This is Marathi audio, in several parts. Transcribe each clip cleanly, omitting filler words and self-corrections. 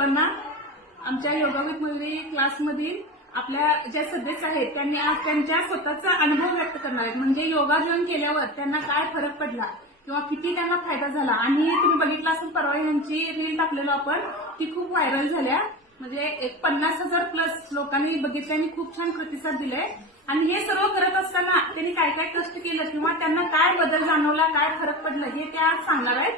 सर्वांना. आमच्या योगा विथ मयुरी क्लासमधील आपल्या ज्या सदस्य आहेत त्यांनी आज त्यांच्या स्वतःचा अनुभव व्यक्त करणार आहेत. म्हणजे योगा जॉईन केल्यावर त्यांना काय फरक पडला किंवा किती त्यांना फायदा झाला. आणि तुम्ही बघितलं असेल परवा यांची रील टाकलेलो आपण, ती खूप व्हायरल झाल्या. म्हणजे एक 50,000 प्लस लोकांनी बघितले आणि खूप छान प्रतिसाद दिले. आणि हे सर्व करत असताना त्यांनी काय काय कष्ट केलं किंवा त्यांना काय बदल जाणवला, काय फरक पडला हे त्या सांगणार आहेत.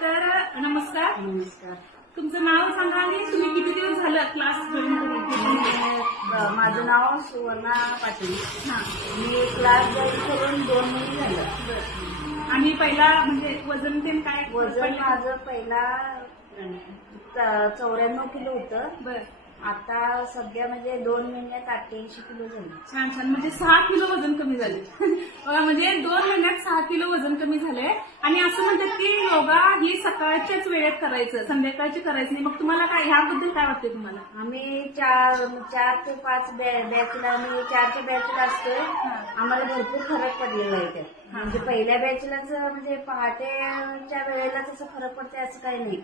तर नमस्कार. नमस्कार. तुमचं नाव सांगा आणि तुम्ही किती दिवस झालं क्लास जॉईन करून? माझं नाव सुवर्णा पाटील. हा. मी क्लास जॉईन करून 2 महिने झालं. आणि पहिला म्हणजे वजन ते काय? वजन माझं पहिला 94 किलो होतं. बर. आता सध्या म्हणजे 2 महिन्यात 88 किलो झालं. छान छान. म्हणजे 6 किलो वजन कमी झाले. म्हणजे 2 महिन्यात 6 किलो वजन कमी झाले. आणि असं म्हणतात की योगा ही सकाळच्याच वेळेत करायचं, संध्याकाळची करायचं नाही. मग तुम्हाला काय ह्याबद्दल काय वाटते तुम्हाला? आम्ही 4 ते 5 बॅचला, आम्ही 4च्या बॅचला असतोय. आम्हाला भरपूर फरक पडलेला आहे त्यात. म्हणजे पहिल्या बॅचलाच म्हणजे पहाटेच्या वेळेला तसं फरक पडते असं काही नाही.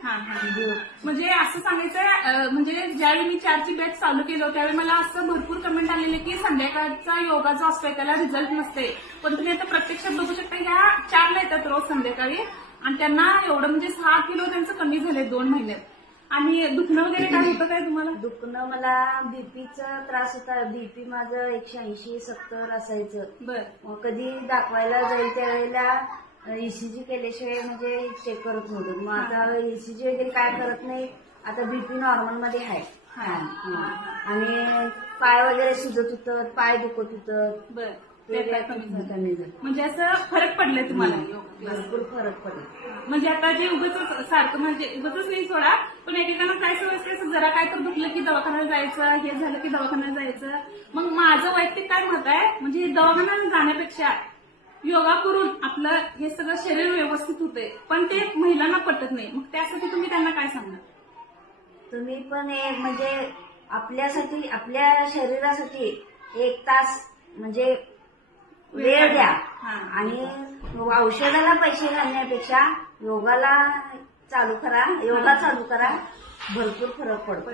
म्हणजे असं सांगायचं, म्हणजे ज्यावेळी मी 4ची बॅच चालू केलं त्यावेळी मला असं भरपूर कमेंट आलेले की संध्याकाळचा योगा जो असतोय त्याला रिझल्ट नसते. पण तुम्ही आता प्रत्यक्षात बघू शकता, ह्या 4ला येतात रोज संध्याकाळी आणि त्यांना एवढं म्हणजे 6 किलो त्यांचं कमी झाले 2 महिन्यात. आणि दुखणं वगैरे काय होतं काय तुम्हाला? दुखणं, मला बीपीचा त्रास होता. बीपी माझं 180-70 असायचं. बरं. कधी दाखवायला जाईल त्यावेळेला ईसीजी केल्याशिवाय म्हणजे चेक करत नव्हतं. मग आता ईसीजी वगैरे काय करत नाही. आता बीपी नॉर्मल मध्ये आहे. आणि पाय वगैरे सुजत होतं, पाय दुखत होतं. बरं. ते काय कमी झालं. म्हणजे असं फरक पडलाय तुम्हाला? भरपूर फरक पडला. म्हणजे आता जे उगाच सारखं म्हणजे उगाच नाही सोडा, पण एकेकांना काय सवय असते, जरा काय तर दुखलं की दवाखान्यात जायचं, हे झालं की दवाखान्यात जायचं. मग माझं वैयक्तिक काय मत आहे, म्हणजे दवाखान्यात जाण्यापेक्षा योगा करून आपलं हे सगळं शरीर व्यवस्थित होते. पण ते महिलांना पटत नाही. मग त्यासाठी तुम्ही त्यांना काय सांगणार? तुम्ही पण म्हणजे आपल्यासाठी, आपल्या शरीरासाठी 1 तास म्हणजे वेळ द्या. आणि औषधाला पैसे घालण्यापेक्षा योगाला चालू करा, योगा चालू करा. भरपूर फरक पडतो.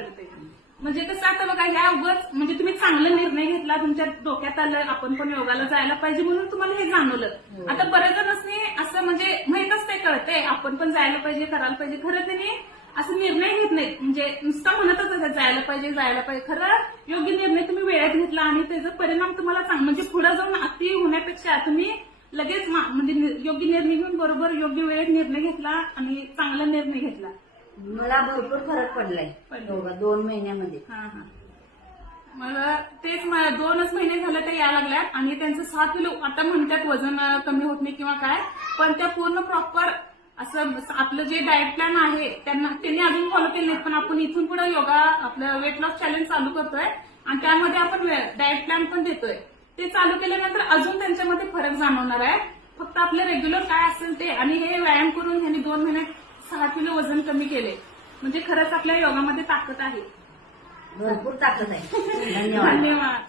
म्हणजे कसं आता बघा, ह्या उगाच म्हणजे तुम्ही चांगला निर्णय घेतला, तुमच्या डोक्यात आलं आपण पण योगाला जायला पाहिजे म्हणून तुम्हाला हे जाणवलं. आता बरेच जणांनी असं म्हणजे माहीतच ते कळते आपण पण जायला पाहिजे, करायला पाहिजे. खरं त्यांनी असं निर्णय घेत नाहीत. म्हणजे नुसता म्हणतच जायला पाहिजे, जायला पाहिजे. खरं योग्य निर्णय तुम्ही वेळेत घेतला आणि त्याचा परिणाम तुम्हाला म्हणजे पुढे जाऊन अति होण्यापेक्षा तुम्ही लगेच म्हणजे योग्य निर्णय घेऊन बरोबर योग्य वेळेत निर्णय घेतला आणि चांगला निर्णय घेतला. मला भरपूर फरक पडलाय योगा 2 महिन्यामध्ये. मला तेच 2च महिने झाले तर यायला लागल्यात. आणि त्यांचं 6 किलो आता म्हणतात वजन कमी होत नाही किंवा काय, पण त्या पूर्ण प्रॉपर असं आपलं जे डाएट प्लॅन आहे त्यांनी अजून फॉलो केले नाही. पण आपण इथून पुढे योगा आपलं वेट लॉस चॅलेंज चालू करतोय आणि त्यामध्ये आपण डाएट प्लॅन पण देतोय. ते चालू केल्यानंतर अजून त्यांच्यामध्ये फरक जाणवणार आहे. फक्त आपलं रेग्युलर काय असेल ते, आणि हे व्यायाम करून ह्यांनी 2 महिन्यात 6 किलो वजन कमी केले. म्हणजे खरंच आपल्या योगामध्ये ताकद आहे, भरपूर ताकद आहे. धन्यवाद.